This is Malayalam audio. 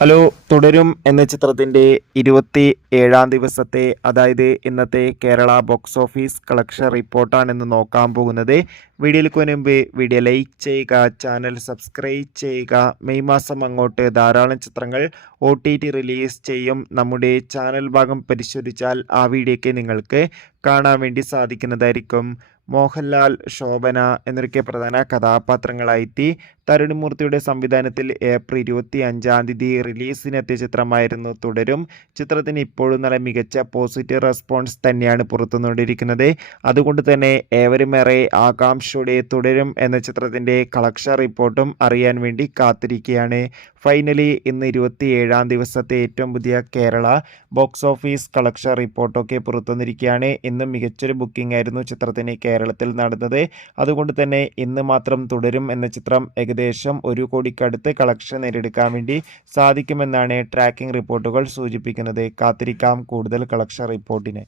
ഹലോ. തുടരും എന്ന ചിത്രത്തിൻ്റെ 27-ാം ദിവസത്തെ, അതായത് ഇന്നത്തെ കേരള ബോക്സ് ഓഫീസ് കളക്ഷൻ റിപ്പോർട്ടാണ് ഇന്ന് നോക്കാൻ പോകുന്നത്. വീഡിയോയിലേക്ക് മുൻപ് വീഡിയോ ലൈക്ക് ചെയ്യുക, ചാനൽ സബ്സ്ക്രൈബ് ചെയ്യുക. മെയ് മാസം അങ്ങോട്ട് ധാരാളം ചിത്രങ്ങൾ OTT റിലീസ് ചെയ്യും. നമ്മുടെ ചാനൽ ഭാഗം പരിശോധിച്ചാൽ ആ വീഡിയോയ്ക്ക് നിങ്ങൾക്ക് കാണാൻ വേണ്ടി സാധിക്കുന്നതായിരിക്കും. മോഹൻലാൽ, ശോഭന എന്നൊക്കെ പ്രധാന കഥാപാത്രങ്ങളായിട്ട് തരുണിമൂർത്തിയുടെ സംവിധാനത്തിൽ ഏപ്രിൽ 25-ാം തീയതി റിലീസിനെത്തിയ ചിത്രമായിരുന്നു തുടരും. ചിത്രത്തിന് ഇപ്പോഴും നല്ല മികച്ച പോസിറ്റീവ് റെസ്പോൺസ് തന്നെയാണ് പുറത്തുകൊണ്ടിരിക്കുന്നത്. അതുകൊണ്ട് തന്നെ ഏവരുമേറെ ആകാംക്ഷയോടെ തുടരും എന്ന ചിത്രത്തിൻ്റെ കളക്ഷൻ റിപ്പോർട്ടും അറിയാൻ വേണ്ടി കാത്തിരിക്കുകയാണ്. ഫൈനലി ഇന്ന് 27-ാം ദിവസത്തെ ഏറ്റവും പുതിയ കേരള ബോക്സ് ഓഫീസ് കളക്ഷൻ റിപ്പോർട്ടൊക്കെ പുറത്തുവന്നിരിക്കുകയാണ്. ഇന്ന് മികച്ചൊരു ബുക്കിംഗ് ആയിരുന്നു ചിത്രത്തിന് കേരളത്തിൽ നടന്നത്. അതുകൊണ്ട് തന്നെ ഇന്ന് മാത്രം തുടരും എന്ന ചിത്രം ഏകദേശം 1 കോടിക്കടുത്ത് കളക്ഷൻ നേടിയെടുക്കാൻ വേണ്ടി സാധിക്കുമെന്നാണ് ട്രാക്കിംഗ് റിപ്പോർട്ടുകൾ സൂചിപ്പിക്കുന്നത്. കാത്തിരിക്കാം കൂടുതൽ കളക്ഷൻ റിപ്പോർട്ടിന്.